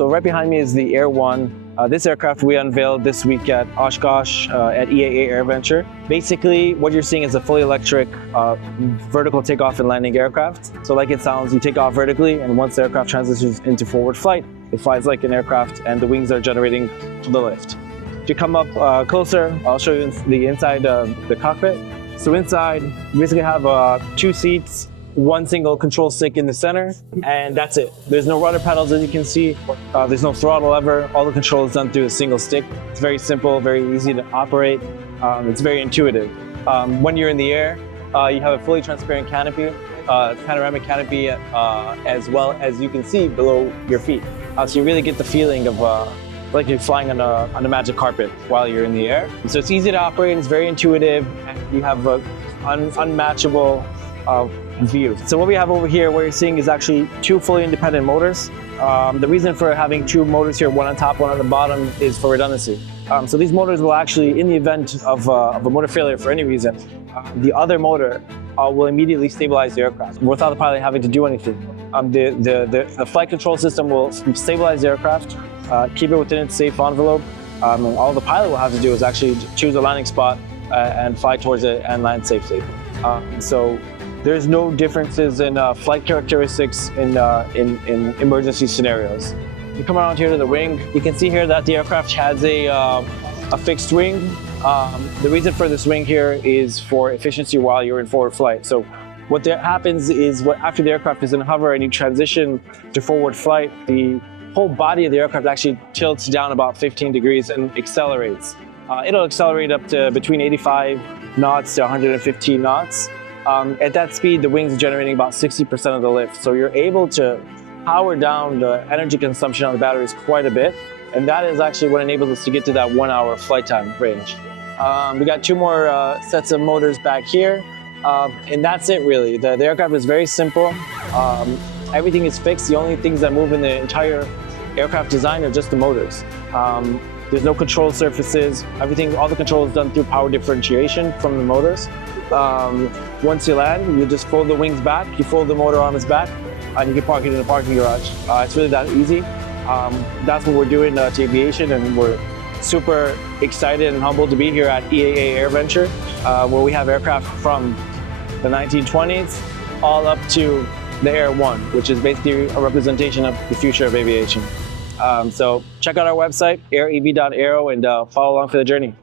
So right behind me is the Air 1. This aircraft we unveiled this week at Oshkosh at EAA AirVenture. Basically, what you're seeing is a fully electric vertical takeoff and landing aircraft. So like it sounds, you take off vertically, and once the aircraft transitions into forward flight, it flies like an aircraft, and the wings are generating the lift. If you come up closer, I'll show you the inside of the cockpit. So inside, you basically have 2 seats, 1 single control stick in the center, and that's it. There's no rudder pedals, as you can see. There's no throttle lever. All the control is done through a single stick. It's very simple, very easy to operate. It's very intuitive. When you're in the air, you have a fully transparent canopy, panoramic canopy, as well as you can see below your feet. So you really get the feeling of like you're flying on a magic carpet while you're in the air. So it's easy to operate, it's very intuitive, and you have an unmatchable view. So what we have over here, what you're seeing is actually 2 fully independent motors. The reason for having 2 motors here, one on top, one on the bottom, is for redundancy. So these motors will actually, in the event of a motor failure for any reason, the other motor will immediately stabilize the aircraft without the pilot having to do anything. The flight control system will stabilize the aircraft, keep it within its safe envelope, and all the pilot will have to do is actually choose a landing spot and fly towards it and land safely. So there's no differences in flight characteristics in emergency scenarios. You come around here to the wing, you can see here that the aircraft has a fixed wing. The reason for this wing here is for efficiency while you're in forward flight. So what happens is after the aircraft is in hover and you transition to forward flight, the whole body of the aircraft actually tilts down about 15 degrees and accelerates. It'll accelerate up to between 85 knots to 115 knots. At that speed, the wings are generating about 60% of the lift. So you're able to power down the energy consumption on the batteries quite a bit. And that is actually what enables us to get to that 1-hour flight time range. We got 2 more sets of motors back here. And that's it really. The aircraft is very simple. Everything is fixed. The only things that move in the entire aircraft design are just the motors. There's no control surfaces. All the control is done through power differentiation from the motors. Once you land, you just fold the wings back, you fold the motor arms back, and you can park it in a parking garage. It's really that easy. That's what we're doing to Aviation, and we're super excited and humbled to be here at EAA AirVenture, where we have aircraft from the 1920s all up to the Air 1, which is basically a representation of the future of aviation. So check out our website, airev.aero, and follow along for the journey.